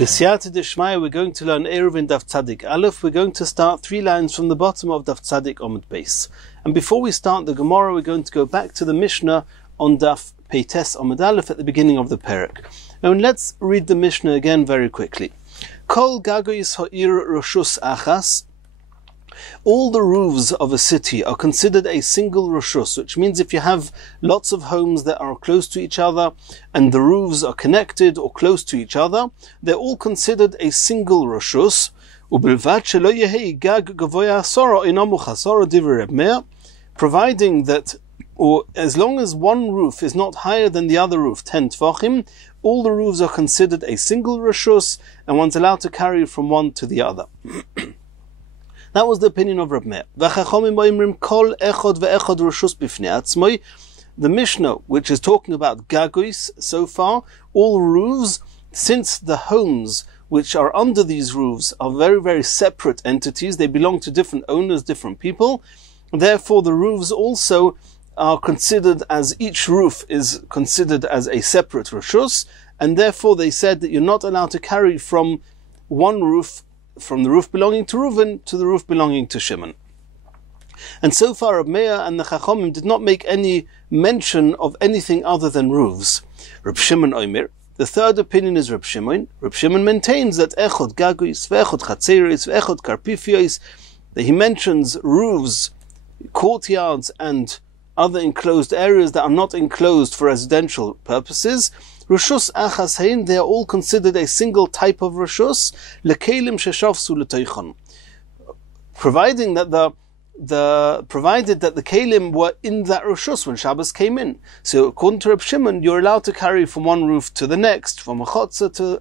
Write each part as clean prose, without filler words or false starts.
B'siyata d'shmaya, we're going to learn Eirovin Daf Tzadik Aleph. We're going to start 3 lines from the bottom of Daf Tzadik Omid Beis. And before we start the Gemara, we're going to go back to the Mishnah on Daf Peites Omid Aleph at the beginning of the Perek. Now let's read the Mishnah again very quickly. Kol gagois ha'ir roshus achas. All the roofs of a city are considered a single roshus, which means if you have lots of homes that are close to each other and the roofs are connected or close to each other, they're all considered a single roshus. Providing that, or as long as one roof is not higher than the other roof, 10 tvachim, all the roofs are considered a single roshus, and one's allowed to carry from one to the other. That was the opinion of Reb Meir. The Mishnah, which is talking about gagois so far, all roofs, since the homes which are under these roofs are very, very separate entities, they belong to different owners, different people, therefore the roofs also are considered as, each roof is considered as a separate reshus, and therefore they said that you're not allowed to carry from one roof, from the roof belonging to Reuven to the roof belonging to Shimon. And so far Reb Meir and the Chachomim did not make any mention of anything other than roofs. Reb Shimon Omer, the third opinion is Reb Shimon. Reb Shimon maintains that echod gagois, ve'echod chatzeris, ve'echod karpifiois, that he mentions roofs, courtyards and other enclosed areas that are not enclosed for residential purposes. Reshus achas hein, they are all considered a single type of reshus, lekelim sheshafsu l'toichon, provided that the kelim were in that reshus when Shabbos came in. So according to Reb Shimon, you're allowed to carry from one roof to the next, from a chotzer to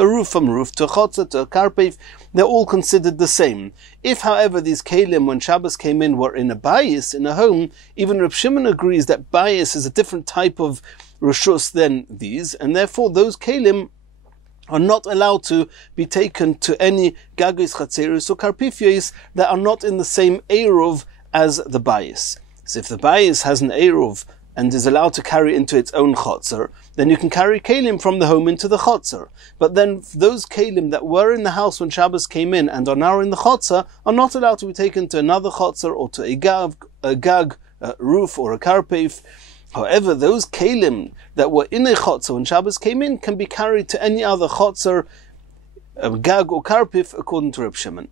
a roof, from a roof to a chotzer to a karpev. They're all considered the same. If, however, these kelim when Shabbos came in were in a bayis, in a home, even Reb Shimon agrees that bayis is a different type of reshus than these, and therefore those kelim are not allowed to be taken to any gagois, chatzeris or karpifiois that are not in the same eruv as the bayis. So if the bayis has an eruv and is allowed to carry into its own chotzer, then you can carry kelim from the home into the chotzer. But then those kelim that were in the house when Shabbos came in and are now in the chotzer are not allowed to be taken to another chotzer or to a gag roof or a karpev. However, those kelim that were in a chotzer when Shabbos came in can be carried to any other chotzer, gag or karpif, according to Reb Shimon.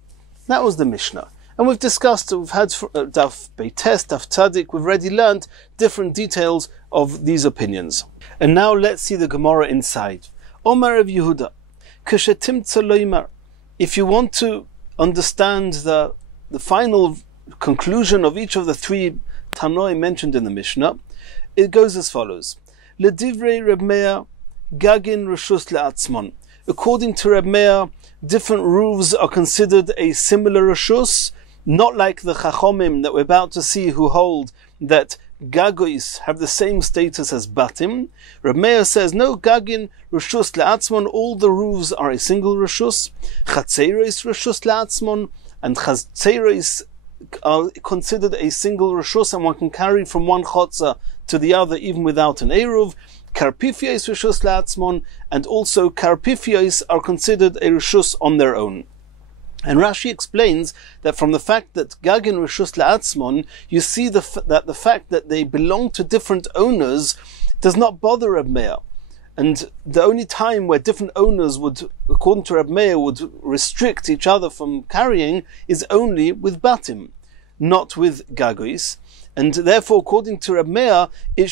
That was the Mishnah. And we've discussed, we've had Daf Beites, Daf Tzadik, we've already learned different details of these opinions. And now let's see the Gemara inside. Omar of Yehuda, Keshetim Tzaloimar. If you want to understand the final conclusion of each of the 3 Tanoi mentioned in the Mishnah, it goes as follows. Ledivrei Reb Meir, Gagin Reshus Le'atzmon. According to Reb Meir, different roofs are considered a similar reshus, not like the Chachomim that we're about to see who hold that gagois have the same status as batim. Reb Meir says, no, Gagin Reshus Le'atzmon, all the roofs are a single reshus. Chatzeres Reshus Le'atzmon, and Chatzeres are considered a single reshus, and one can carry from one chotzer to the other even without an eruv. Karpifiois reshus la'atzmon, and also karpifiois are considered a reshus on their own. And Rashi explains that from the fact that gagin reshus la'atzmon, you see that the fact that they belong to different owners does not bother Reb Meir. And the only time where different owners would, according to Reb Meir, would restrict each other from carrying is only with batim, not with gagois. And therefore, according to Reb Meir,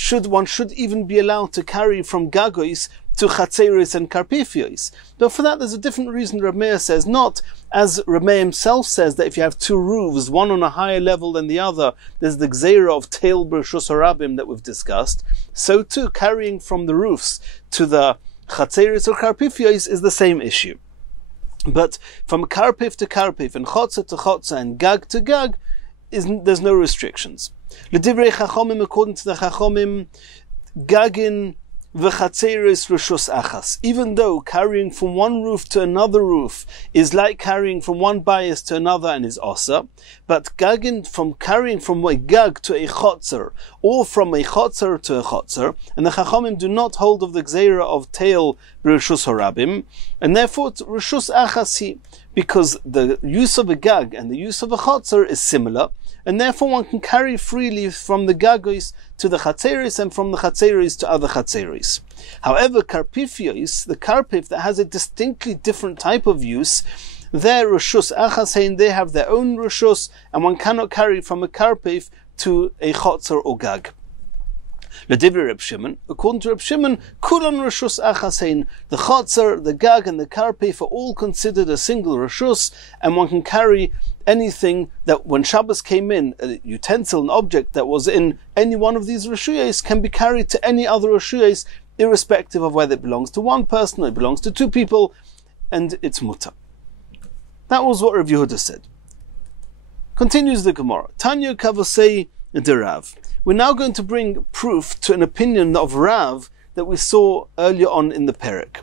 one should even be allowed to carry from gagois to chatzeris and karpifiois. But for that, there's a different reason Reb Meir says, not as Reb Meir himself says, that if you have 2 roofs, one on a higher level than the other, there's the gzeira of teil b'reshus harabim that we've discussed. So too, carrying from the roofs to the chatzeris or karpifiois is the same issue. But from karpif to karpif, and chotzer to chotzer, and gag to gag, there's no restrictions. L'divrei Chachomim, according to the Chachomim, Gagin v'chatzeres reshus achas. Even though carrying from one roof to another roof is like carrying from one bias to another and is osa, but carrying from a gag to a chotzer, or from a chotzer to a chotzer, and the Chachamim do not hold of the gzeira of tail b'reshus harabim, and therefore reshus achas hi, because the use of a gag and the use of a chotzer is similar, and therefore one can carry freely from the gagois to the chatzeris and from the chatzeris to other chatzeris. However, karpifios, the karpif that has a distinctly different type of use, their reshus achasein, they have their own reshus, and one cannot carry from a karpif to a chotzer or gag. L'divri Reb Shimon, according to Reb Shimon, kulan reshus achasein, the chotzer, the gag, and the karpif are all considered a single reshus, and one can carry anything that when Shabbos came in, a utensil, an object that was in any one of these reshuyos can be carried to any other reshuyos, irrespective of whether it belongs to one person or it belongs to two people, and it's mutter. That was what Rav Yehuda said. Continues the Gemara. Tanya kavosei de Rav. We're now going to bring proof to an opinion of Rav that we saw earlier on in the Perek.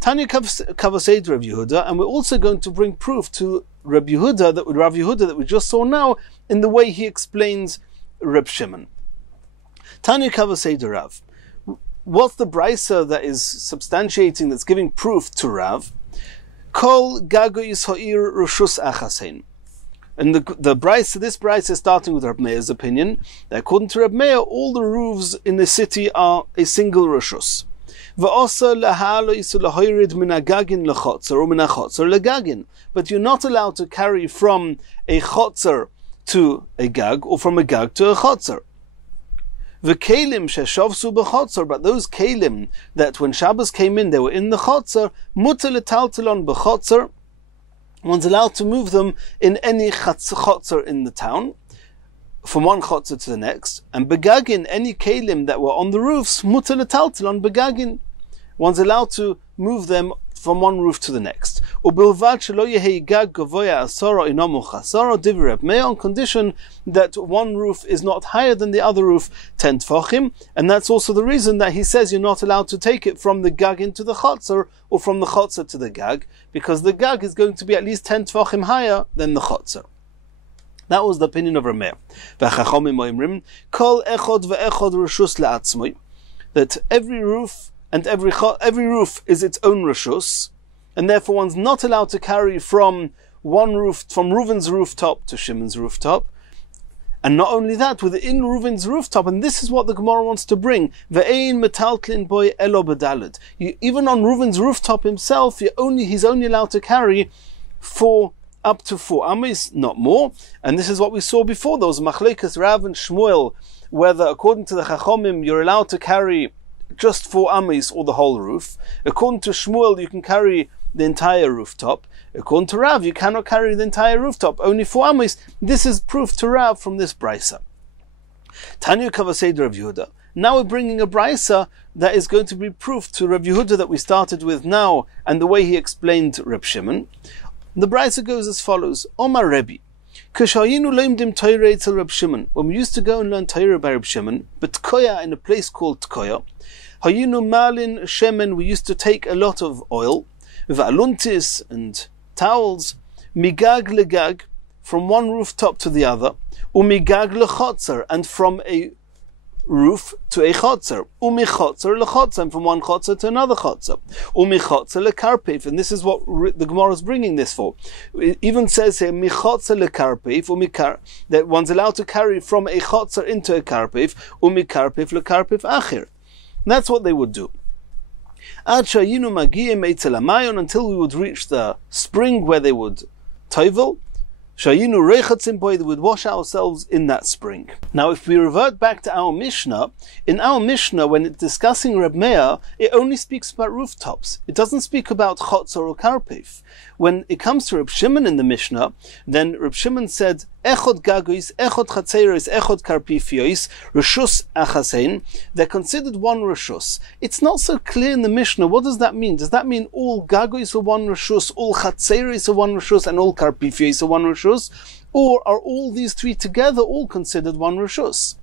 Tanya kavosei de Rav Yehuda, and we're also going to bring proof to Rav Yehuda that we just saw now in the way he explains Reb Shimon. Tanya kavosei de Rav. What's the brisa that is substantiating, that's giving proof to Rav? Kol gagois ha'ir reshus achasein. And the brisa, this brisa is starting with Reb Meir's opinion, that according to Reb Meir, all the roofs in the city are a single reshus. But you're not allowed to carry from a chotzer to a gag, or from a gag to a chotzer. But those kelim that when Shabbos came in, they were in the chotzer, mutar letaltelon b'chotzer, one's allowed to move them in any chotzer in the town, from one chotzer to the next, and begagin, any kelim that were on the roofs, mutar letaltelon begagin, one's allowed to move them from one roof to the next. On condition that one roof is not higher than the other roof 10 tfachim, and that's also the reason that he says you're not allowed to take it from the gag into the chotzer, or from the chotzer to the gag, because the gag is going to be at least 10 tfachim higher than the chotzer. That was the opinion of Rameir. That every roof and every roof is its own reshus, and therefore one's not allowed to carry from one roof, from Reuven's rooftop to Shimon's rooftop. And not only that, within Reuven's rooftop, and this is what the Gemara wants to bring, ve'ein metaltlin boy elo bedaled. Even on Reuven's rooftop himself, he's only allowed to carry up to 4 amis, not more. And this is what we saw before. There was machlekes Rav and Shmuel, whether according to the Chachomim you're allowed to carry just 4 amis or the whole roof. According to Shmuel, you can carry the entire rooftop. According to Rav, you cannot carry the entire rooftop, only 4 amis. This is proof to Rav from this brisa. Tanya kavosei de Rav Yehuda. Now we're bringing a brisa that is going to be proof to Rav Yehuda that we started with now, and the way he explained Reb Shimon. The brisa goes as follows: Omar Rebbe. When we used to go and learn Torah by Reb Shimon, but Tkoya, in a place called Tkoya, Hayinu Malin Shemen, we used to take a lot of oil, Va'aluntis and towels, Migag legag, from one rooftop to the other, Umigag lechotzer, and from a roof to a chotzer, Umichotzer lechotzer, and from one chotzer to another chotzer, Umichotzer lekarpif, and this is what the Gemara is bringing this for. It even says here, Michotzer lekarpif, that one's allowed to carry from a chotzer into a karpif, Umikarpif lekarpif achir. That's what they would do. Until we would reach the spring where they would tovel. They would wash ourselves in that spring. Now, if we revert back to our Mishnah, in our Mishnah, when it's discussing Reb Meir, it only speaks about rooftops. It doesn't speak about chotzer or karpif. When it comes to Reb Shimon in the Mishnah, then Reb Shimon said, Echod gagois, echod chatzeros, echod karpifiois, reshus achasein. They're considered one reshus. It's not so clear in the Mishnah. What does that mean? Does that mean all gagois are one reshus, all chatzeros are one reshus, and all karpifiois are one reshus? Or are all these three together all considered one reshus?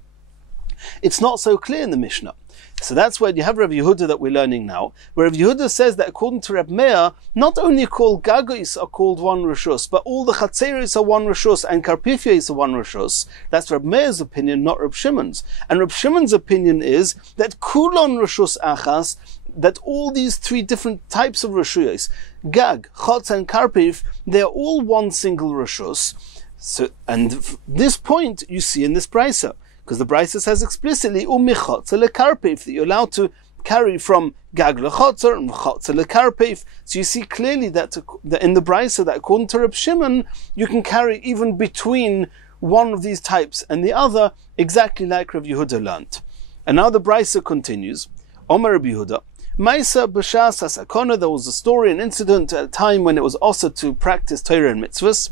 It's not so clear in the Mishnah. So that's where you have Reb Yehuda that we're learning now, where Reb Yehuda says that according to Reb Meir, not only called Gagois are called one Rishus, but all the Chatzeris are one Rishus and Karpifyos are one Rishus. That's Reb Meir's opinion, not Reb Shimon's. And Reb Shimon's opinion is that Kulon Rishus Achas, that all these three different types of Rishuyos, Gag, Chotz and Karpif, they're all one single Rishus. So, and this point you see in this brisa, because the brisa says explicitly, u'michotzer lekarpif, that you're allowed to carry from gag lechotzer and chotzer lekarpif. So you see clearly that in the brisa that according to Reb Shimon, you can carry even between one of these types and the other, exactly like Reb Yehuda learned. And now the brisa continues. Omer Reb Yehuda, Maisa b'shas hasakona, there was a story, an incident at a time when it was also to practice Torah and mitzvahs.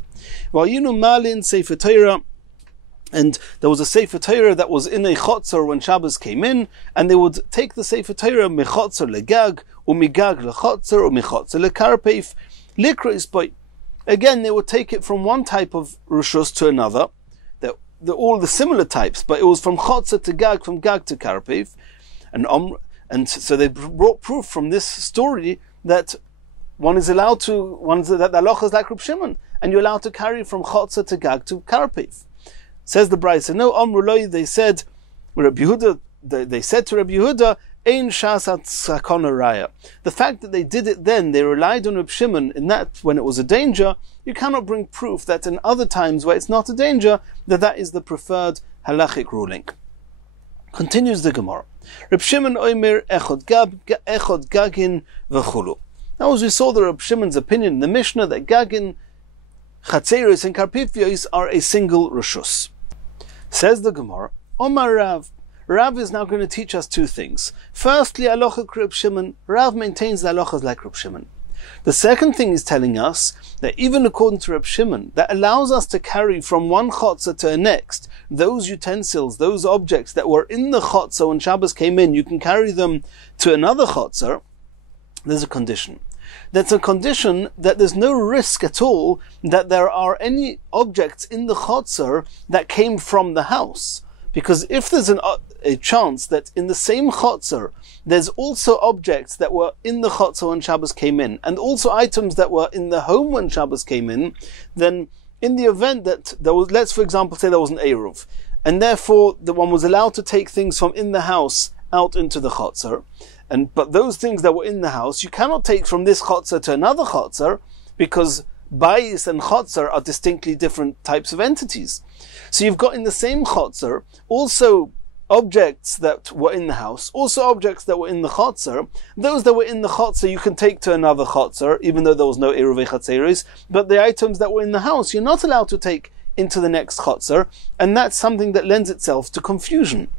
V'ayinu malin sefer Torah, and there was a Sefer Torah that was in a chotzer when Shabbos came in, and they would take the Sefer Torah mechotzer legag, umigag lechotzer, umichotzer lekarpef, likrois boy. Again, they would take it from one type of rishus to another, all the similar types, but it was from chotzer to gag, from gag to karpef, and so they brought proof from this story that one is allowed to, that the halacha is like Reb Shimon, and you're allowed to carry from chotzer to gag to karpef. Says the brisa, no, Amruloi, they said, Reb Yehuda, they said to Reb Yehuda, Ein shasat sakona raya. The fact that they did it then, they relied on Reb Shimon in that when it was a danger, you cannot bring proof that in other times where it's not a danger, that is the preferred halachic ruling. Continues the Gemara. Reb Shimon oimer echod gagin v'chulu. Now as we saw the Reb Shimon's opinion in the Mishnah that gagin, chatzeros and karpifyos are a single rishus. Says the Gemara, Omar Rav. Rav is now going to teach us two things. Firstly, halacha Reb Shimon. Rav maintains the halachas like Reb Shimon. The second thing is telling us that even according to Reb Shimon, that allows us to carry from one chotzer to the next, those utensils, those objects that were in the chotzer when Shabbos came in, you can carry them to another chotzer. There's a condition. That's a condition that there's no risk at all that there are any objects in the chotzer that came from the house. Because if there's a chance that in the same chotzer there's also objects that were in the chotzer when Shabbos came in, and also items that were in the home when Shabbos came in, then in the event that there was, let's for example say there was an eruv, and therefore the one was allowed to take things from in the house out into the chotzer, but those things that were in the house, you cannot take from this chotzer to another chotzer, because bayis and chotzer are distinctly different types of entities. So you've got in the same chotzer also objects that were in the house, also objects that were in the chotzer. Those that were in the chotzer you can take to another chotzer, even though there was no Eiruv Chatzeros, but the items that were in the house you're not allowed to take into the next chotzer, and that's something that lends itself to confusion.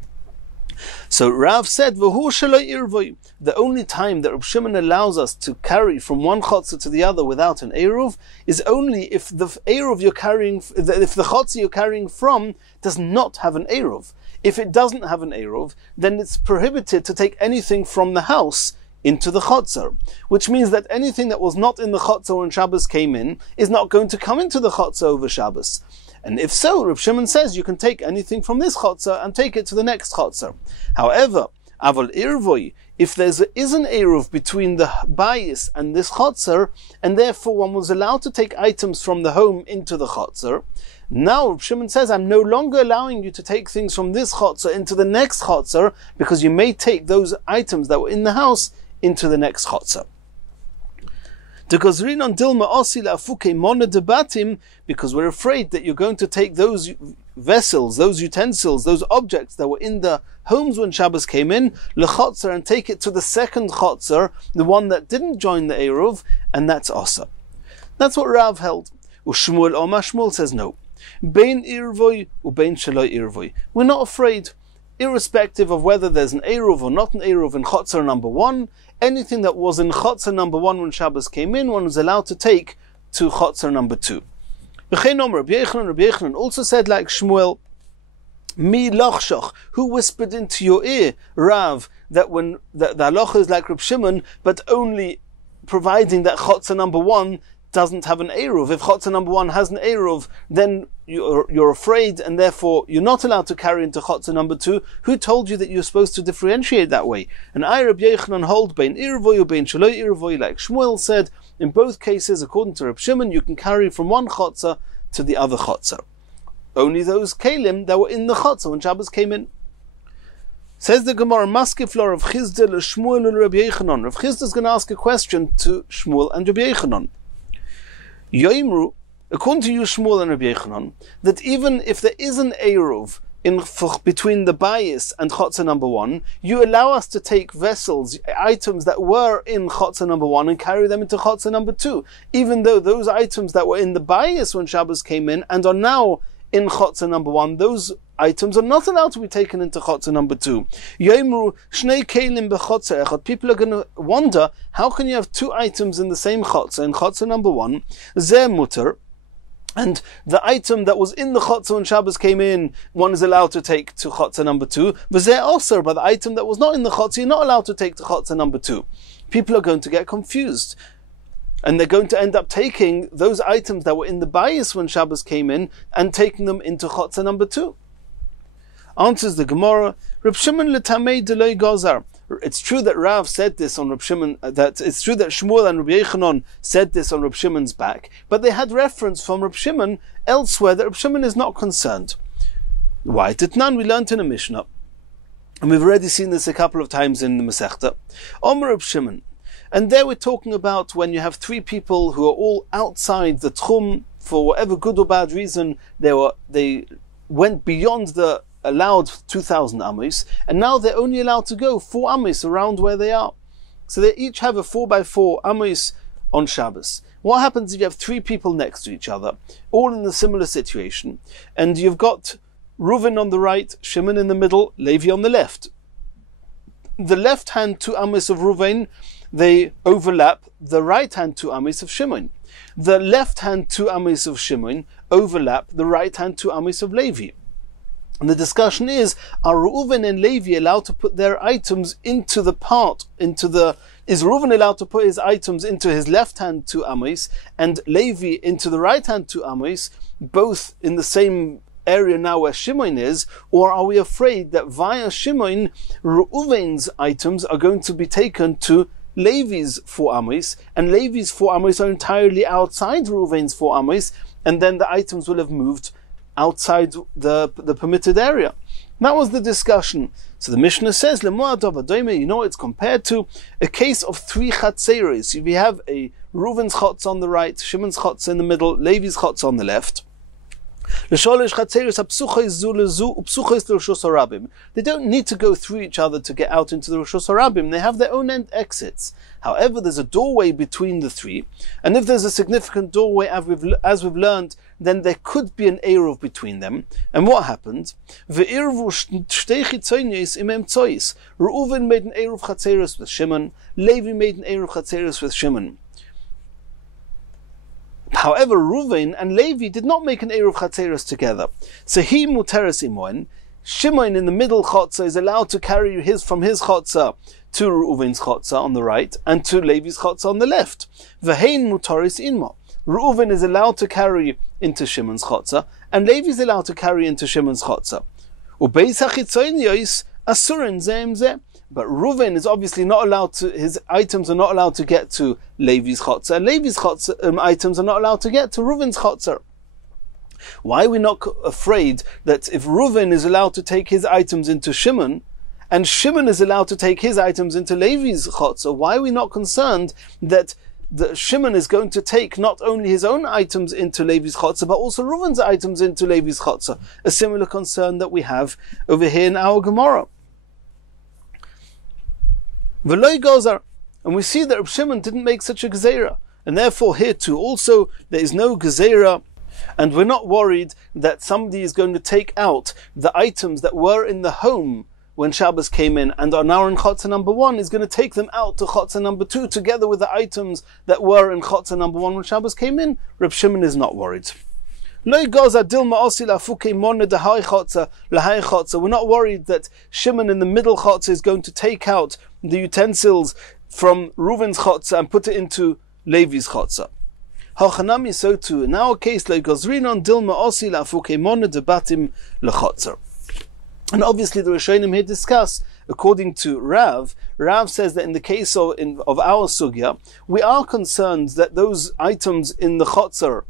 So Rav said, the only time that Reb Shimon allows us to carry from one chotzer to the other without an eruv is only if the eruv you're carrying, if the chotzer you're carrying from does not have an eruv. If it doesn't have an eruv, then it's prohibited to take anything from the house into the chotzer, which means that anything that was not in the chotzer when Shabbos came in is not going to come into the chotzer over Shabbos. And if so, Reb Shimon says you can take anything from this chotzer and take it to the next chotzer. However, aval irvoi, if there is an eruv between the bayis and this chotzer, and therefore one was allowed to take items from the home into the chotzer, now Reb Shimon says, I'm no longer allowing you to take things from this chotzer into the next chotzer, because you may take those items that were in the house into the next chotzer. Because we're afraid that you're going to take those vessels, those utensils, those objects that were in the homes when Shabbos came in, lechotzer, and take it to the second chotzer, the one that didn't join the eruv, and that's asa. That's what Rav held. Shmuel says no. Bein irvoi ubein shaloi irvoi. We're not afraid, irrespective of whether there's an eruv or not an eruv in chotzer number one. Anything that was in chotzer number one when Shabbos came in, one was allowed to take to chotzer number two. Rabbi Yochanan also said like Shmuel, Mi lachshach, who whispered into your ear, Rav, that when the halacha is like Reb Shimon, but only providing that chotzer number one doesn't have an Eruv. If chotzer number 1 has an Eruv, then you're afraid, and therefore you're not allowed to carry into chotzer number 2. Who told you that you're supposed to differentiate that way? And I, Reb Yochanan, hold bein Iruvoy ubein shaloi Iruvoy, like Shmuel said. In both cases, according to Reb Shimon, you can carry from one chotzer to the other chotzer. Only those kelim that were in the chotzer when Shabbos came in. Says the Gemara, Maskeflor of Chizda Shmuel and Reb Yochanan. Rav Chizda is going to ask a question to Shmuel and Reb Yochanan. Yoimru, according to you, Shmuel and Reb Yochanan, that even if there is an Eruv between the bayis and chotzer number 1, you allow us to take vessels, items that were in chotzer number 1 and carry them into chotzer number 2, even though those items that were in the bayis when Shabbos came in and are now in chotzer number 1, those items are not allowed to be taken into chotzer number 2. Yomru shnei kelim bechotzer echad. People are going to wonder, how can you have 2 items in the same chotzer, in chotzer number 1, zeh mutter, and the item that was in the chotzer when Shabbos came in, one is allowed to take to chotzer number 2, v'zeh also, but the item that was not in the chotzer, you're not allowed to take to chotzer number 2. People are going to get confused. And they're going to end up taking those items that were in the bayis when Shabbos came in and taking them into chotzer number 2. Answers the Gemara, Reb Shimon letamei deloi gozar. It's true that Rav said this on Reb Shimon, that it's true that Shmuel and Reb Yochanan said this on Reb Shimon's back, but they had reference from Reb Shimon elsewhere that Reb Shimon is not concerned. Why? Titnan, we learned in a Mishnah, and we've already seen this a couple of times in the Masechta. Omer Reb Shimon. And there we're talking about when you have 3 people who are all outside the tchum for whatever good or bad reason. They went beyond the allowed 2,000 amos, and now they're only allowed to go 4 amos around where they are. So they each have a 4x4 amos on Shabbos. What happens if you have 3 people next to each other, all in a similar situation, and you've got Reuven on the right, Shimon in the middle, Levi on the left? The left hand 2 amos of Reuven, they overlap the right hand 2 amos of Shimon. The left hand 2 amos of Shimon overlap the right hand 2 amos of Levi. And the discussion is, are Reuven and Levi allowed to put their items into the is Reuven allowed to put his items into his left hand 2 amos and Levi into the right hand 2 amos, both in the same area now where Shimon is, or are we afraid that via Shimon, Reuven's items are going to be taken to Levi's 4 amos, and Levi's 4 amos are entirely outside Reuven's 4 amos, and then the items will have moved outside the permitted area? That was the discussion. So the Mishnah says, you know what it's compared to? A case of 3 chatzeros. If you have a Reuven's chotz on the right, Shimon's chotz in the middle, Levi's chotz on the left, they don't need to go through each other to get out into the Roshos Harabim. They have their own end exits. However, there's a doorway between the 3, and if there's a significant doorway, as we've learned, then there could be an Eruv between them. And what happened? Reuven made an Eruv Chatzeros with Shimon, Levi made an Eruv Chatzeros with Shimon. However, Reuven and Levi did not make an Eruv Chatzeros together. So he muteres imoen. Shimon in the middle chotzer is allowed to carry from his chotzer to Reuven's chotzer on the right and to Levi's chotzer on the left. V'hein muteres inmo. Reuven is allowed to carry into Shimon's chotzer and Levi is allowed to carry into Shimon's chotzer. Ubeis hachitzonios asurin zeh zeh. But Reuven is obviously not allowed to, his items are not allowed to get to Levi's chotzer, and Levi's chotzer, items are not allowed to get to Reuven's chotzer. Why are we not afraid that if Reuven is allowed to take his items into Shimon, and Shimon is allowed to take his items into Levi's chotzer, why are we not concerned that the Shimon is going to take not only his own items into Levi's chotzer, but also Reuven's items into Levi's chotzer? A similar concern that we have over here in our Gemara. And we see that Reb Shimon didn't make such a gezerah, and therefore here too also there is no gezerah, and we're not worried that somebody is going to take out the items that were in the home when Shabbos came in and are now in chotzer number 1, is going to take them out to chotzer number 2 together with the items that were in chotzer number 1 when Shabbos came in. Reb Shimon is not worried. We're not worried that Shimon in the middle chotzer is going to take out the utensils from Reuven's chotzer and put it into Levi's chotzer. Hachanami, so too in our case, like Gozrinon Dilma Osi Lafukemona debatim lechotzer. And obviously the Rishonim here discuss, according to Rav says that in the case of our sugya, we are concerned that those items in the chotzer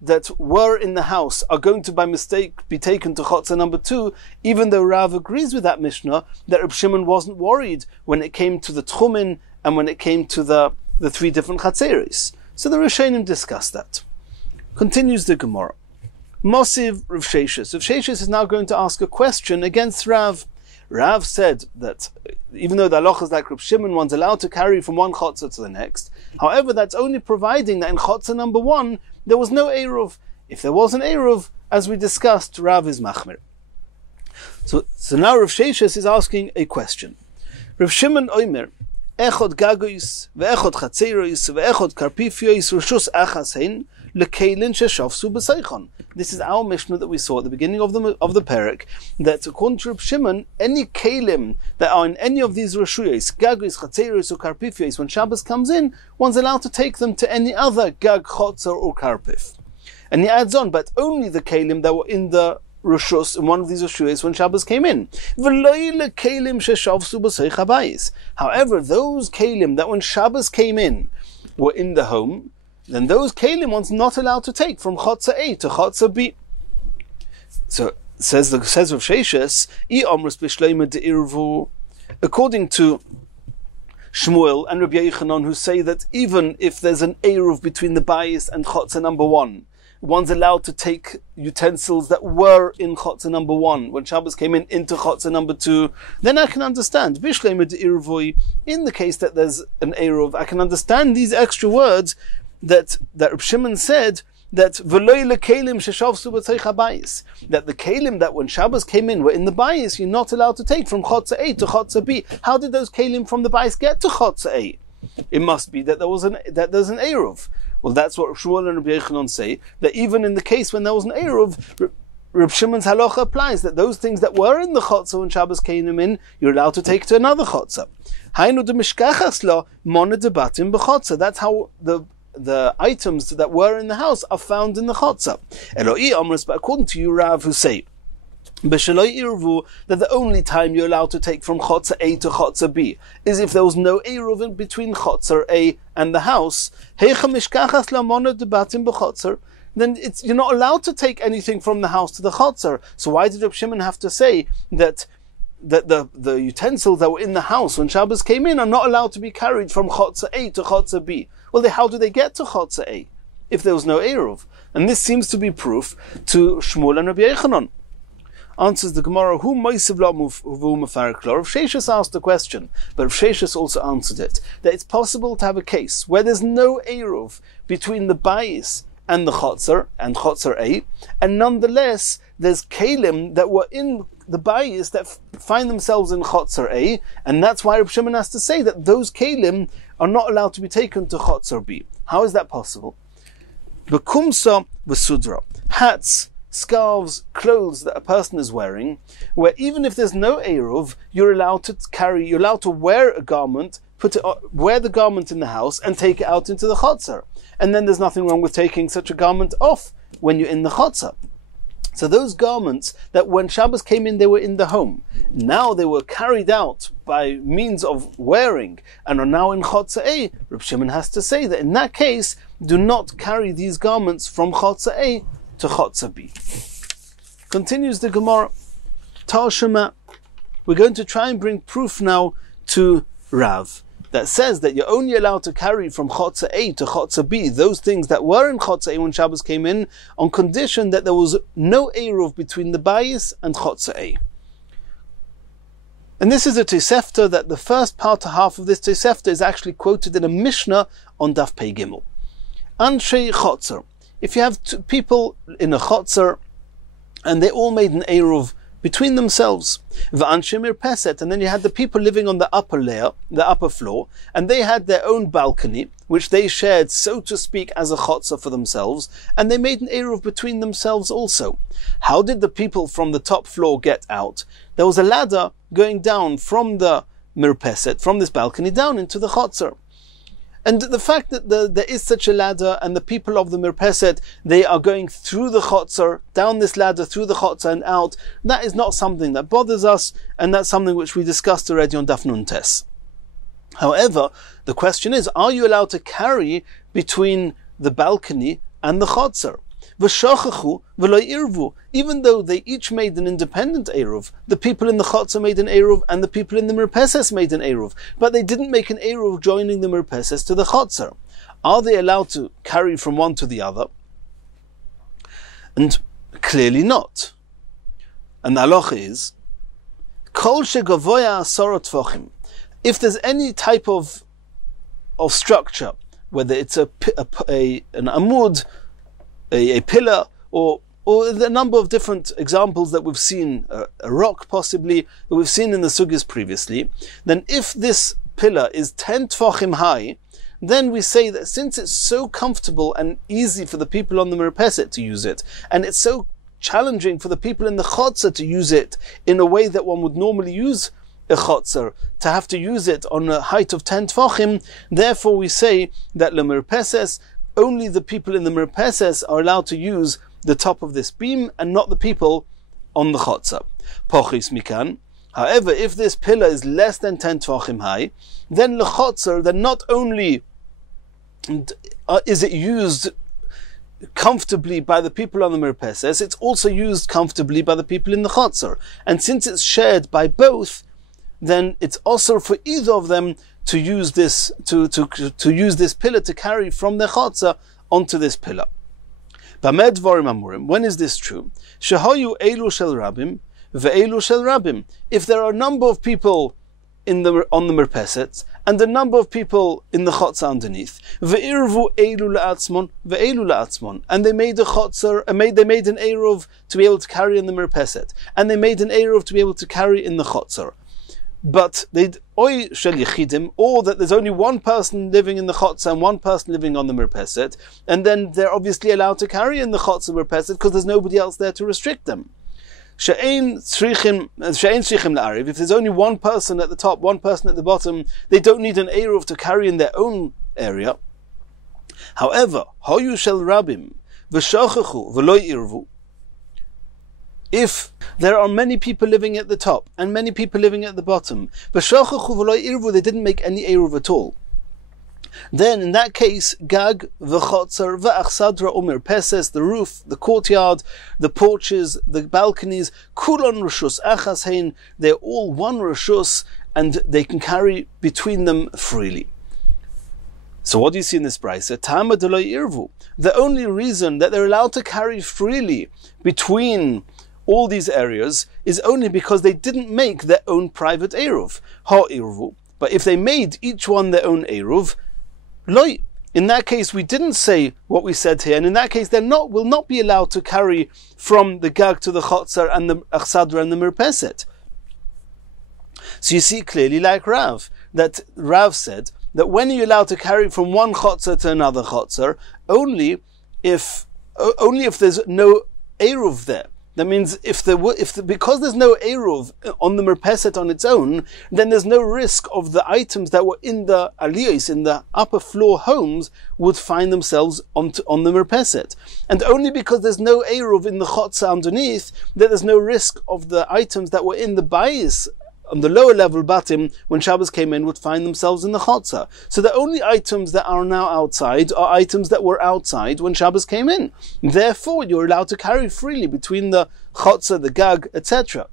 that were in the house are going to by mistake be taken to chotzer number 2, even though Rav agrees with that Mishnah that Reb Shimon wasn't worried when it came to the tchumen and when it came to the 3 different chatzeris. So the Rishonim discuss that. Continues the Gemara. Mosiv Rav Sheshis. Rav Sheshis is now going to ask a question against Rav. Rav said that even though the halacha is like Reb Shimon, one's allowed to carry from one chotzer to the next. However, that's only providing that in chotzer number 1 there was no eruv. If there was an eruv, as we discussed, Rav is machmir. So now Rav Sheshis is asking a question. Rav Shimon Omer, Echod gagois, ve'echod chatzerois, ve'echod karpifiois, rishus achas hein, lekeilin sheshafsu b'seichon. This is our Mishnah that we saw at the beginning of the parak, that according to Reb Shimon, any kelim that are in any of these rishuyos, gagois, chatzerois, or karpifiois, when Shabbos comes in, one's allowed to take them to any other gag, chotzer, or karpif. And he adds on, but only the kelim that were in the Rishus, in one of these Rishuyos when Shabbos came in. However, those kelim that when Shabbos came in were in the home, then those kelim one's not allowed to take from Chotzer A to Chotzer B. So says Rav Sheshis, according to Shmuel and Rabbi Yochanan, who say that even if there's an eruv between the bayis and Chotzer number 1, one's allowed to take utensils that were in chotzer number 1 when Shabbos came in into chotzer number 2. Then I can understand in the case that there's an eruv. I can understand these extra words that Reb Shimon said that that the kelim that when Shabbos came in were in the bayis, you're not allowed to take from chotzer A to chotzer B. How did those kelim from the bayis get to chotzer A? It must be that there's an eruv. Well, that's what Shmuel and Rabbi Yochanan say, that even in the case when there was an eruv, Reb Shimon's halacha applies, that those things that were in the chotzer when Shabbos came in, you're allowed to take to another chotzer. That's how the items that were in the house are found in the chotzer. But according to you, Rav, who say, that the only time you're allowed to take from chotzer A to chotzer B is if there was no eruv between chotzer A and the house. Then you're not allowed to take anything from the house to the chotzer. So why did Reb Shimon have to say that the utensils that were in the house when Shabbos came in are not allowed to be carried from chotzer A to chotzer B? Well, how do they get to chotzer A if there was no eruv? And this seems to be proof to Shmuel and Rabbi Yochanan. Answers the Gemara, who Moisiv Lo Mufarik Lo? Rav Sheshis asked the question, but Rav Sheshis also answered it, that it's possible to have a case where there's no eruv between the bayis and the chotzer A, and nonetheless there's kelim that were in the bayis that find themselves in chotzer A, and that's why Reb Shimon has to say that those kelim are not allowed to be taken to chotzer B. How is that possible? Bekumsa v'sudra, hats, scarves, clothes that a person is wearing, where even if there's no eruv, you're allowed to wear a garment, wear the garment in the house and take it out into the chotzer. And then there's nothing wrong with taking such a garment off when you're in the chotzer. So those garments that when Shabbos came in, they were in the home. Now they were carried out by means of wearing and are now in chotzer A. Reb Shimon has to say that in that case, do not carry these garments from chotzer A to chotzer B. Continues the Gemara. Tarshema. We're going to try and bring proof now to Rav that says that you're only allowed to carry from chotzer A to chotzer B those things that were in chotzer A when Shabbos came in, on condition that there was no eruv between the bayis and chotzer A. And this is a Tosefta that the first part half of this Tosefta is actually quoted in a Mishnah on Daf Pei Gimel. Anshe chotzer. If you have people in a chotzer and they all made an eruv between themselves, v'anshe mirpeset, and then you had the people living on the upper layer, the upper floor, and they had their own balcony, which they shared, so to speak, as a chotzer for themselves, and they made an eruv between themselves also. How did the people from the top floor get out? There was a ladder going down from the mirpeset, from this balcony, down into the chotzer. And the fact that there is such a ladder and the people of the Mirpeset, they are going through the Chotzer, down this ladder, through the Chotzer and out, that is not something that bothers us, and that's something which we discussed already on Daf Nun Tes. However, the question is, are you allowed to carry between the balcony and the Chotzer? V'shachachu v'lo irvu. Even though they each made an independent eruv, the people in the Chotzer made an eruv and the people in the Mirpeses made an eruv, but they didn't make an eruv joining the Mirpeses to the Chotzer. Are they allowed to carry from one to the other? And clearly not. And the halacha is, kol shegavoya asara tfachim. If there's any type of structure, whether it's an amud, a pillar, or the number of different examples that we've seen, a rock possibly, that we've seen in the sugis previously, then if this pillar is 10 tfachim high, then we say that since it's so comfortable and easy for the people on the Mirpeset to use it, and it's so challenging for the people in the Chotzer to use it in a way that one would normally use a Chotzer, to have to use it on a height of 10 tfachim, therefore we say that le Mirpeses, only the people in the Mirpeses are allowed to use the top of this beam and not the people on the Chotzer. Pochis mikan. However, if this pillar is less than 10 tvachim high, then the Chotzer, then not only is it used comfortably by the people on the Mirpeses, it's also used comfortably by the people in the Chotzer. And since it's shared by both, then it's also for either of them to use this to use this pillar to carry from the Chotzer onto this pillar. When is this true? Shehayu elu shel rabim ve'elu shel rabim. If there are a number of people on the Mirpeset and a number of people in the Chotzer underneath, ve'irvu elu la'atzmon ve'elu la'atzmon, and they made a Chotzer, they made an eruv to be able to carry in the Mirpeset, and they made an eruv to be able to carry in the Chotzer. But or that there's only one person living in the Chotzer and one person living on the Mirpeset, and then they're obviously allowed to carry in the Chotzer Mirpeset because there's nobody else there to restrict them. If there's only one person at the top, one person at the bottom, they don't need an eruv to carry in their own area. However, hoyu shel rabim v'shachachu v'lo irvu. If there are many people living at the top and many people living at the bottom, they didn't make any eruv at all, then in that case, gag, v'chotzer, v'achsadra umir peses, the roof, the courtyard, the porches, the balconies, kulon rishus achas hein, they're all one rishus and they can carry between them freely. So what do you see in this brisa? Tama deloy irvu. The only reason that they're allowed to carry freely between all these areas is only because they didn't make their own private eruv, ha eruvu. But if they made each one their own eruv, loy. In that case, we didn't say what we said here, and in that case, they will not be allowed to carry from the gag to the chotzer and the achsadra and the mirpeset. So you see clearly, like Rav, that Rav said that when are you allowed to carry from one chotzer to another chotzer? Only if there's no eruv there. That means because there's no eruv on the merpeset on its own, then there's no risk of the items that were in the aliyos, in the upper floor homes, would find themselves on the merpeset. And only because there's no eruv in the chotzer underneath, that there's no risk of the items that were in the bayis, on the lower level batim, when Shabbos came in, would find themselves in the chotzer. So the only items that are now outside are items that were outside when Shabbos came in. Therefore, you're allowed to carry freely between the chotzer, the gag, etc.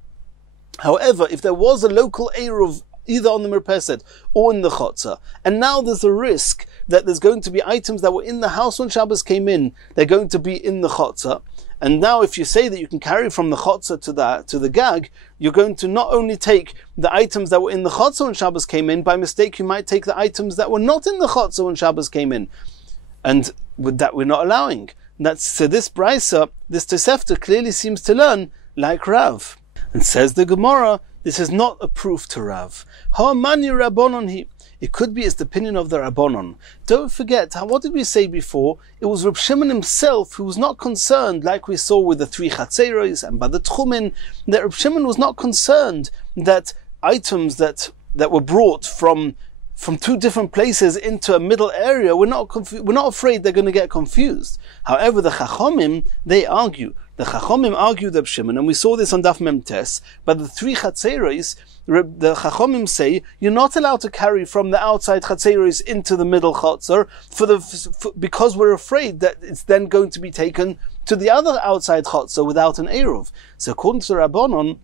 However, if there was a local eruv either on the merpeset or in the chotzer, and now there's a risk that there's going to be items that were in the house when Shabbos came in, they're going to be in the chotzer. And now if you say that you can carry from the chotzer to the gag, you're going to not only take the items that were in the chotzer when Shabbos came in, by mistake you might take the items that were not in the chotzer when Shabbos came in. And with that we're not allowing. So this brisa, this Tosefta clearly seems to learn like Rav. And says the Gemara, this is not a proof to Rav. Ha'mani rabbonon hi. It could be as the opinion of the Rabbonon. Don't forget, what did we say before? It was Reb Shimon himself who was not concerned, like we saw with the 3 Chatzeros and by the Tchumen, that Reb Shimon was not concerned that items that were brought from from two different places into a middle area, we're not afraid they're going to get confused. However, the Chachomim, they argue. The Chachomim argue the Shimon, and we saw this on Daf Mem Tes, but the three Chatzeros, the Chachomim say, you're not allowed to carry from the outside Chatzeros into the middle Chotzer, because we're afraid that it's then going to be taken to the other outside Chotzer without an Eruv. So according to the Rabbanon,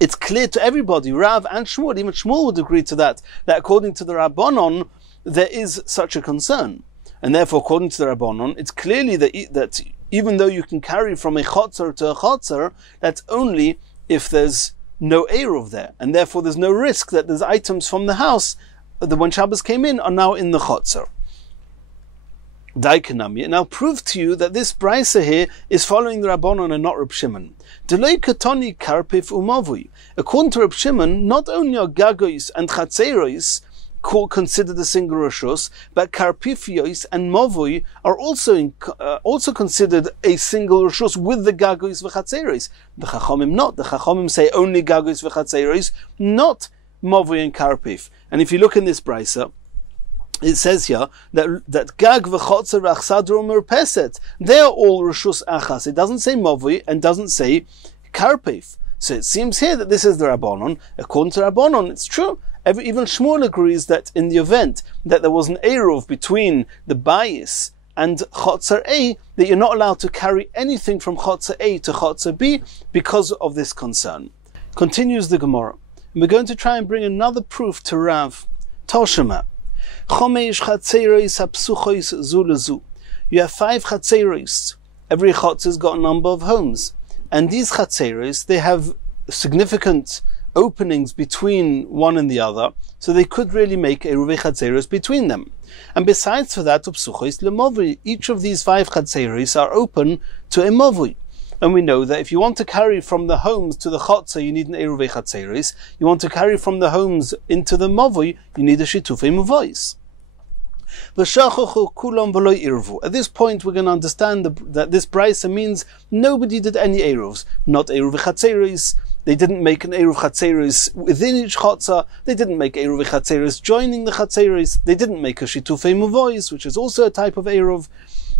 it's clear to everybody, Rav and Shmuel, even Shmuel would agree to that according to the Rabbanon, there is such a concern. And therefore, according to the Rabbanon, it's clearly that even though you can carry from a chotzer to a chotzer, that's only if there's no eruv there. And therefore, there's no risk that there's items from the house that when Shabbos came in are now in the chotzer. Daikanami, and I'll prove to you that this brisa here is following the Rabbanon and not Reb Shimon. Delay katoni karpif umavui. According to Reb Shimon, not only are gagois and chatzeros considered a single rishus, but karpifios and mavui are also considered a single rishus with the gagois v'chatzeros. The Chachomim not. The Chachomim say only gagois v'chatzeros, not mavui and karpif. And if you look in this brisa, it says here that gag v'chotzer v'achsadro merpeset, they are all rishus achas. It doesn't say mavui and doesn't say karpif. So it seems here that this is the Rabbanon. According to Rabbanon, it's true. Even Shmuel agrees that in the event that there was an eruv between the bayis and chotzer A, that you're not allowed to carry anything from chotzer A to chotzer B because of this concern. Continues the Gemara. And we're going to try and bring another proof to Rav. Toshima. Chomesh chatzeros hapsuchos zu lezu. You have 5 chatzeros. Every chotzer's got a number of homes. And these chatzeros, they have significant openings between one and the other, so they could really make Eiruvi Chatzeros between them. And besides for that, each of these 5 Chatzeros are open to a Movui. And we know that if you want to carry from the homes to the Chotzer, you need an Eiruvi Chatzeros. You want to carry from the homes into the Movui, you need a Shitufei Muvois. At this point, we're going to understand that this brisa means nobody did any eruvs, not eruv chatzeros. They didn't make an eruv chatzeros within each chotzer. They didn't make eruv chatzeros joining the chatzeros. They didn't make a shitufei muvois, which is also a type of eruv.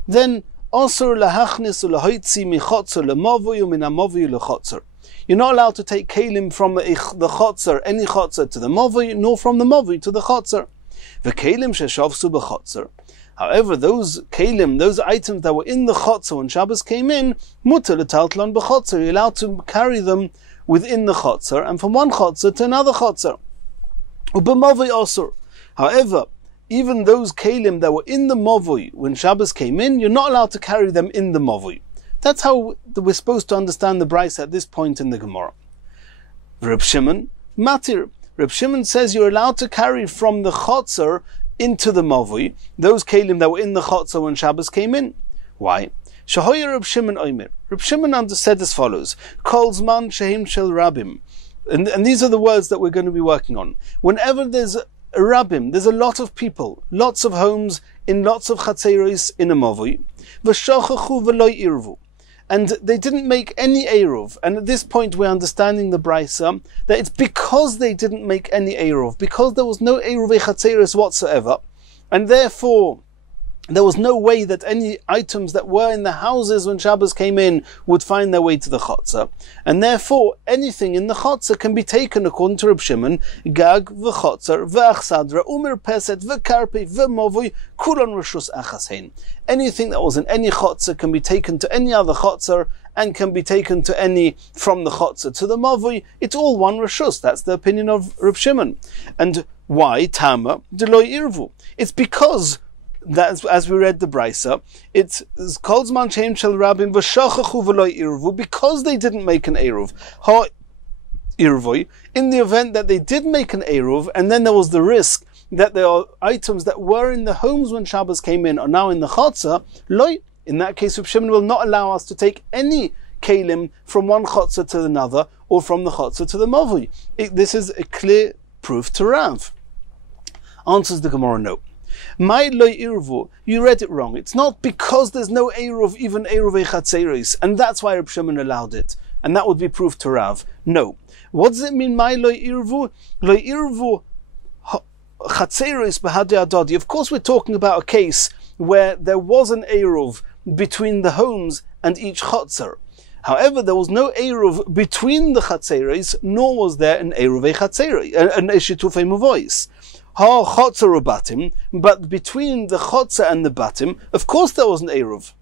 Then asur lahachnis ulahoitzi michotzer lemovui umin hamovui lechotzer. You're not allowed to take kalim from the chotzer, any chotzer, to the movui, nor from the movui to the chotzer. However, those kalim, those items that were in the chotzer when Shabbos came in, mutar l'taltlon b'chotzer, you're allowed to carry them within the chotzer and from one chotzer to another chotzer. U'b'movui asur. However, even those kalim that were in the movui when Shabbos came in, you're not allowed to carry them in the movui. That's how we're supposed to understand the brisa at this point in the Gemara. Reb Shimon matir. Reb Shimon says you're allowed to carry from the chotzer into the movui those kalim that were in the chotzer when Shabbos came in. Why? Shahoyer Reb Shimon oimer. Reb Shimon said as follows: Kol zman shehem shel rabim. And these are the words that we're going to be working on. Whenever there's a rabim, there's a lot of people, lots of homes, in lots of chatzeros in a movui. V'shochachu v'lo irvu. And they didn't make any eruv. And at this point we're understanding the brisa that it's because they didn't make any eruv, because there was no eruv chatzeros whatsoever, and therefore there was no way that any items that were in the houses when Shabbos came in would find their way to the chotzer. And therefore anything in the chotzer can be taken according to Reb Shimon, gag v'chotzer v'achsadra umerpeset v'karpi v'movui kulon rishus achashein. Anything that was in any chotzer can be taken to any other chotzer and can be taken to any from the chotzer to the movui. It's all one rishus. That's the opinion of Reb Shimon. And why? Tama deloy irvu. It's because that, as we read the brisa, it's kol zman shehem shel rabim v'shachachu v'lo irvu, because they didn't make an eruv. Ha irvui, in the event that they did make an eruv, and then there was the risk that there are items that were in the homes when Shabbos came in are now in the chotzer, loy. In that case, Reb Shimon will not allow us to take any kalim from one chotzer to another, or from the chotzer to the movui. This is a clear proof to Rav. Answers the Gemara, no. My loy irvu, you read it wrong. It's not because there's no eruv, even eruv chatzeros, and that's why Reb Shimon allowed it, and that would be proof to Rav. No. What does it mean, my loy irvu? Loy irvu chatzeros b'hadei adadi. Of course, we're talking about a case where there was an eruv between the homes and each chotzer. However, there was no eruv between the chatzeros, nor was there an eruv chatzeros, an shitufei mavois. Ha chotzer batim, but between the chotzer and the batim, of course there was an eruv.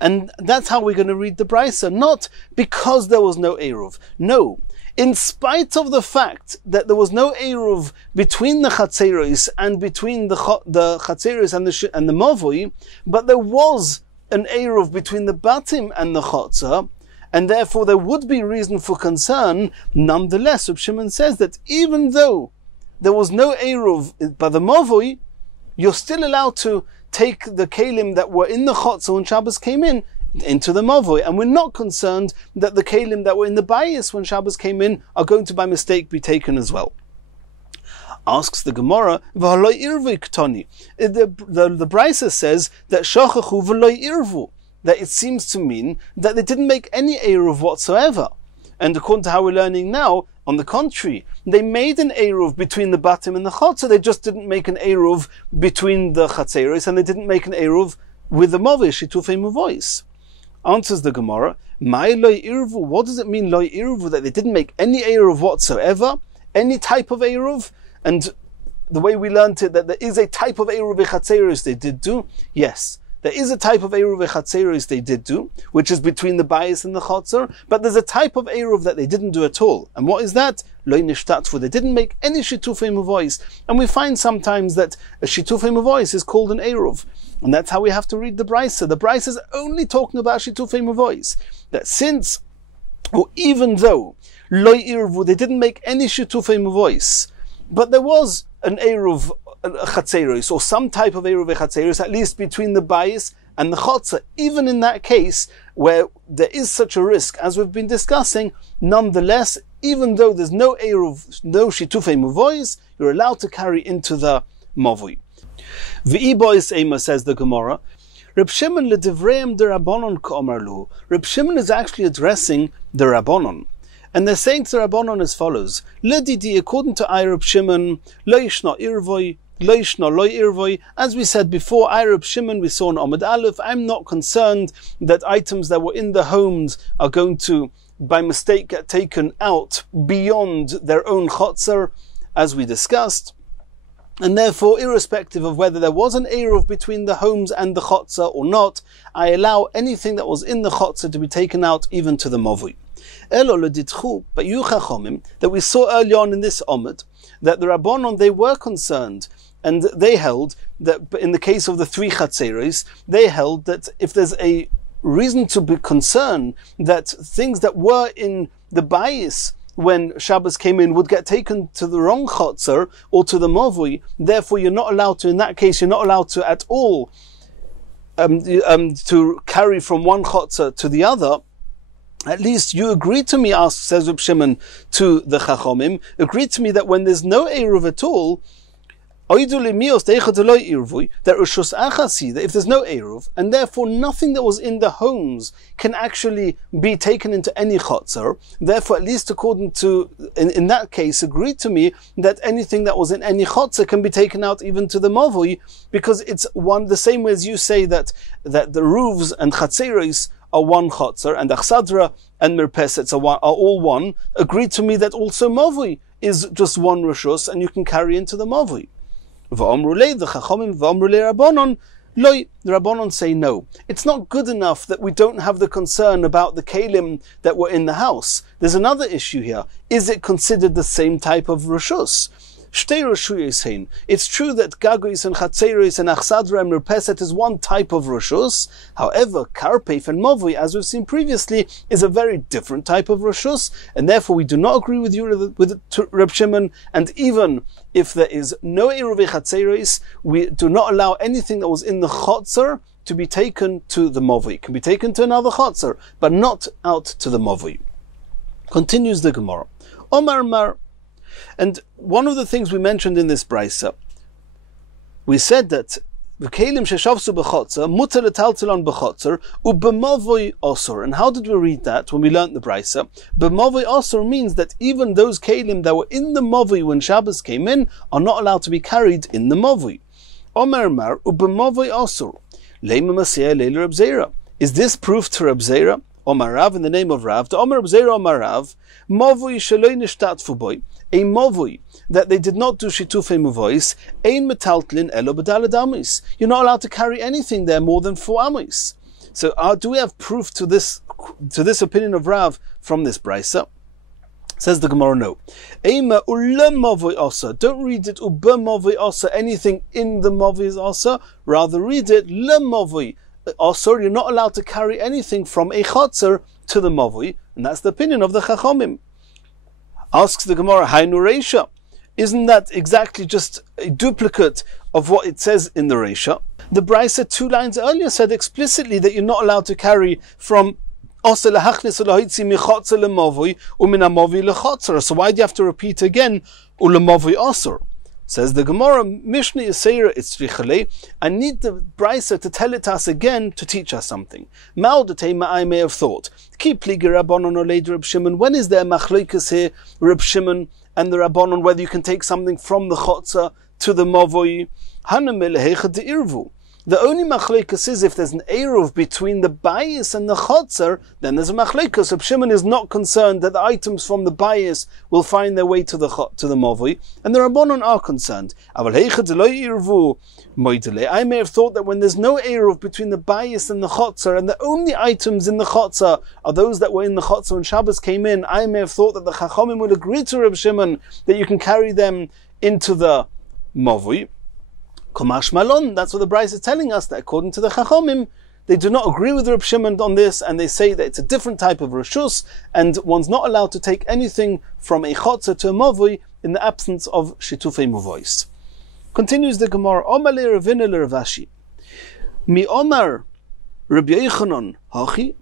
And that's how we're going to read the brisa, not because there was no eruv. No, in spite of the fact that there was no eruv between the chatzeros and between the chatzeros and the mavoi, but there was an eruv between the batim and the chotzer, and therefore there would be reason for concern. Nonetheless, Reb Shimon says that even though there was no eruv by the mavoi, you're still allowed to take the kelim that were in the chotzer when Shabbos came in into the mavoi, and we're not concerned that the kelim that were in the bayis when Shabbos came in are going to by mistake be taken as well. Asks the Gemara, v'haloi irvu ktoni. The brisa says that shachachu v'loi irvu, that it seems to mean that they didn't make any eruv whatsoever. And according to how we're learning now, on the contrary, they made an eruv between the batim and the chotzer. They just didn't make an eruv between the chatzeros, and they didn't make an eruv with the mavish shitufei mavois. Answers the Gemara, "Mai loy irvu." What does it mean, loy irvu? That they didn't make any eruv whatsoever, any type of eruv, and the way we learned it, that there is a type of eruv chatzeros they did do. Yes, there is a type of eruv chatzeros they did do, which is between the bayis and the chotzer. But there's a type of eruv that they didn't do at all, and what is that? Loy nishtatfu. They didn't make any shitufei mavois, and we find sometimes that a shitufei mavois is called an eruv. And that's how we have to read the brisa. The brisa is only talking about shitufei mavois. That since, or even though, loy irvu, they didn't make any shitufei mavois, but there was an eruv chatzeros, or some type of eruv chatzeros, at least between the bayis and the chotzer. Even in that case, where there is such a risk, as we've been discussing, nonetheless, even though there's no eruv, no shitufei mavois, you're allowed to carry into the mavoi. V'ibois ema, says the Gemara, Reb Shimon ledivreim de Rabbanon k'omarlu. Reb Shimon is actually addressing the Rabbanon, and they're saying to the Rabbanon as follows: Ledidi, according to Reb Shimon, lo yishna irvoi, lo yishna lo irvoi. As we said before, Reb Shimon, we saw in Amud Aleph, I'm not concerned that items that were in the homes are going to, by mistake, get taken out beyond their own chotzer, as we discussed. And therefore, irrespective of whether there was an eruv between the homes and the chotzer or not, I allow anything that was in the chotzer to be taken out, even to the mavui. But you chachomim, that we saw early on in this omid, that the Rabbanon, they were concerned, and they held that in the case of the three chatzeros, they held that if there's a reason to be concerned that things that were in the bayis when Shabbos came in would get taken to the wrong chotzer or to the mavui, therefore you're not allowed to, in that case, you're not allowed to at all to carry from one chotzer to the other. At least you agreed to me, says Reb Shimon to the Chachomim, agreed to me that when there's no eruv at all, that if there's no eruv, and therefore nothing that was in the homes can actually be taken into any chotzer, therefore at least according to, in that case, agreed to me that anything that was in any chotzer can be taken out even to the mavui, because it's one, the same way as you say that the roofs and chatzeros are one chotzer, and achsadra and mirpesets are all one, agreed to me that also mavui is just one rishus, and you can carry into the mavui. The Chachomim, the Rabbanon say no. It's not good enough that we don't have the concern about the kelim that were in the house. There's another issue here. Is it considered the same type of rishus? It's true that gagois and chatzeros and achsadra and mirpeset is one type of rishus. However, karpef and mavui, as we've seen previously, is a very different type of rishus, and therefore we do not agree with you, with Reb Shimon. And even if there is no eruv chatzeros, we do not allow anything that was in the chotzer to be taken to the mavui. It can be taken to another chotzer, but not out to the mavui. Continues the Gemara. Omar Mar. And one of the things we mentioned in this brisa, we said that V'kelim sheshavsu b'chotzer, mutar letaltelon b'chotzer, u'b'mavoi osor. And how did we read that when we learnt the brisa? B'mavoi osor means that even those kelim that were in the mavoi when Shabbos came in are not allowed to be carried in the mavoi. Omer mar u'b'mavoi osor. Leima maseh leila Reb Zera. Is this proof to Reb Zera? Omar Rav, in the name of Rav. To Omar Reb Zera Omar Rav, mavoi sheloi nishtatfu boi. A mavoi that they did not do shitufei mavois, ein metaltlin elo b'daled amis. You're not allowed to carry anything there more than 4 amis. So do we have proof to this opinion of Rav from this brisa? Says the Gemara, no. Eima ule mavoi osa. Don't read it ube mavoi osa, anything in the mavoi is osa. Rather read it le mavoi osa. You're not allowed to carry anything from a chotzer to the mavoi, and that's the opinion of the Chachomim. Asks the Gemara, Hainu Reisha. Isn't that exactly just a duplicate of what it says in the Reisha? The Brisa 2 lines earlier said explicitly that you're not allowed to carry from so why do you have to repeat again ulemavoi osor? Says the Gemara, Mishnah Yisera Itzvichalei. I need the Brisa to tell it to us again to teach us something. Ma'odetema, I may have thought. Keep Pligi Rabbanon or later Reb Shimon. When is there machlokes here, Reb Shimon and the Rabbanon, whether you can take something from the chotzer to the mavoi? Hanamil hecha de irvu. The only machlokes is if there's an eruv between the bayis and the chotzer, then there's a machlokes. Reb Shimon is not concerned that the items from the bayis will find their way to the mavoi, and the Rabbanon are concerned. I may have thought that when there's no eruv between the bayis and the chotzer, and the only items in the chotzer are those that were in the chotzer when Shabbos came in, I may have thought that the Chachomim would agree to Reb Shimon that you can carry them into the mavoi. Kamash Malon, that's what the Brisa is telling us, that according to the Chachomim, they do not agree with Reb Shimon on this, and they say that it's a different type of Rishus, and one's not allowed to take anything from a chotzer to a mavoi in the absence of shitufei mavois. Continues the Gemara, Omar le Ravina le Ravashi. Mi Omar Rabbi Yochanan hachi.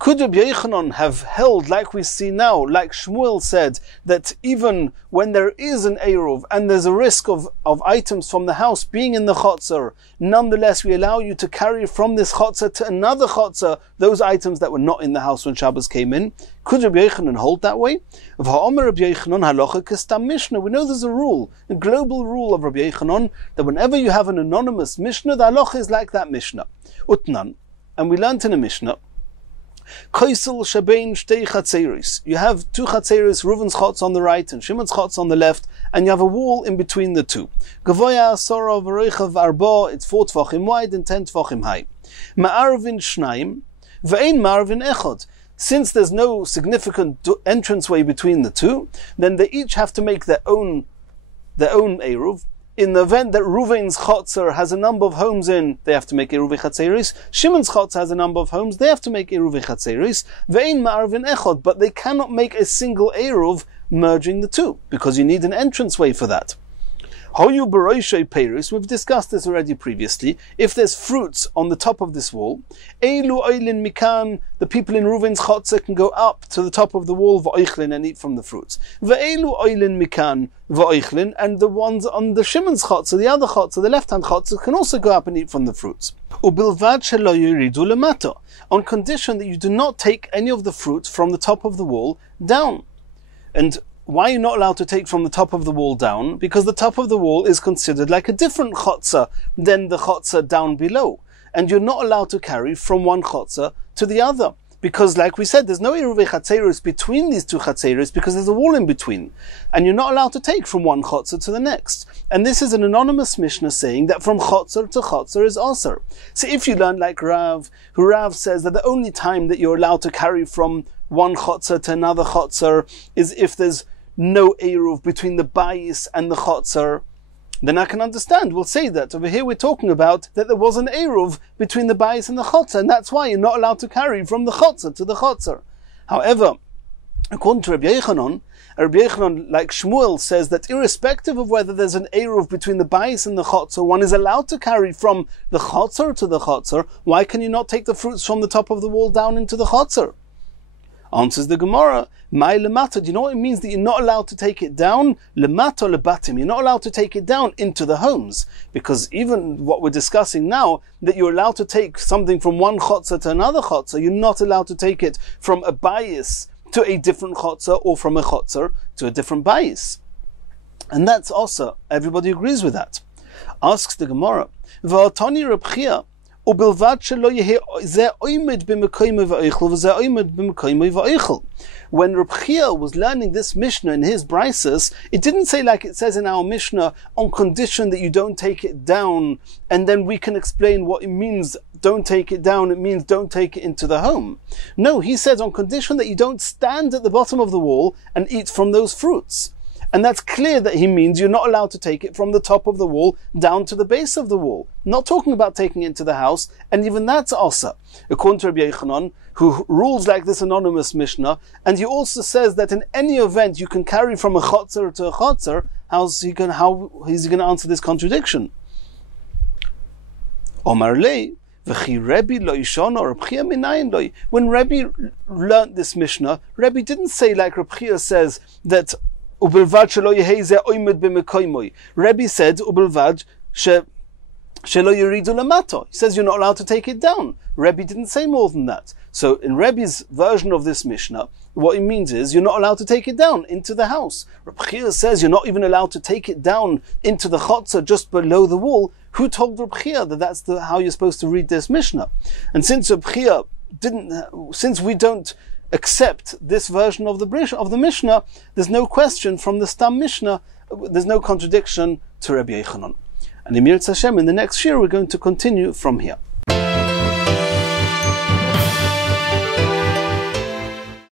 Could Rabbi Yochanan have held, like we see now, like Shmuel said, that even when there is an eruv and there's a risk of items from the house being in the chotzer, nonetheless we allow you to carry from this chotzer to another chotzer those items that were not in the house when Shabbos came in? Could Rabbi Yochanan hold that way? We know there's a rule, a global rule of Rabbi Yochanan, that whenever you have an anonymous Mishnah, the halacha is like that Mishnah. Utnan. And we learned in a Mishnah, Koisel Shabein Shtei Chatzeris. You have 2 Chatzeris, Reuven's Chotz on the right and Shimon's Chotz on the left, and you have a wall in between the two. Gavoya Sora V'Reichav Arba, it's 4 Tvachim wide and 10 Tvachim high. Ma'arvin Shnaim, Ve'ein Ma'arvin Echad. Since there's no significant entranceway between the two, then they each have to make their own Eruv. In the event that Reuven's Chotzer has a number of homes in, they have to make Eruv Chatzeris. Shimon's Chotzer has a number of homes, they have to make Eruv Chatzeris. Ve'ein Ma'arvin Echad, but they cannot make a single Eruv merging the two, because you need an entranceway for that. Hoyu Baroishay Peiris, we've discussed this already previously. If there's fruits on the top of this wall, Eilu Oilin Mikan, the people in Reuven's Chotzer can go up to the top of the wall V'oichlin and eat from the fruits. Ve'eilu Oilin Mikan V'oichlin, and the ones on the Shimon's Chotzer, the other Chotzer, the left-hand Chotzer, can also go up and eat from the fruits. Ubilvad shelo yiridu lemata, on condition that you do not take any of the fruits from the top of the wall down. And why are you not allowed to take from the top of the wall down? Because the top of the wall is considered like a different chotzer than the chotzer down below. And you're not allowed to carry from one chotzer to the other. Because like we said, there's no Eruv Chatzeris between these 2 Chatzeris because there's a wall in between. And you're not allowed to take from one chotzer to the next. And this is an anonymous Mishnah saying that from chotzer to chotzer is aser. So if you learn like Rav, who Rav says that the only time that you're allowed to carry from one chotzer to another chotzer is if there's no Eruv between the bayis and the chotzer, then I can understand. We'll say that over here we're talking about that there was an Eruv between the bayis and the chotzer, and that's why you're not allowed to carry from the chotzer to the chotzer. However, according to Rabbi Yochanan, like Shmuel, says that irrespective of whether there's an Eruv between the bayis and the chotzer, one is allowed to carry from the chotzer to the chotzer. Why can you not take the fruits from the top of the wall down into the chotzer? Answers the Gemara, "My lemata." Do you know what it means that you're not allowed to take it down? Lemata lebatim. You're not allowed to take it down into the homes, because even what we're discussing now, that you're allowed to take something from one chotzer to another chotzer, you're not allowed to take it from a bayis to a different chotzer, or from a chotzer to a different bayis. And that's also, everybody agrees with that. Asks the Gemara, "V'atani Reb Chia, ובלבד שלא יהיה זה עומד במקומו ואיכל וזה עומד במקומו ואיכל." When Reb Chia was learning this Mishnah in his Brises, it didn't say like it says in our Mishnah, on condition that you don't take it down, and then we can explain what it means, don't take it down, it means don't take it into the home. No, he says on condition that you don't stand at the bottom of the wall and eat from those fruits. And that's clear that he means you're not allowed to take it from the top of the wall down to the base of the wall. Not talking about taking it into the house, and even that's also according to Rabbi Yochanan, who rules like this anonymous Mishnah, and he also says that in any event you can carry from a chotzer to a chotzer. How is he going to answer this contradiction? Omar lei, when Rebbe learnt this Mishnah, Rebbe didn't say like Reb Chia says that Rebbe said, "Ubelvad shelo yeridu lamato." He says you're not allowed to take it down. Rebbe didn't say more than that. So in Rebbe's version of this Mishnah, what it means is you're not allowed to take it down into the house. Reb Chia says you're not even allowed to take it down into the chotzer just below the wall. Who told Reb Chia that that's how you're supposed to read this Mishnah? And since Reb Chia since we don't accept this version of the Mishnah, there's no question from the Stam Mishnah, there's no contradiction to Rabbi Yochanan. And in the next Shir we're going to continue from here.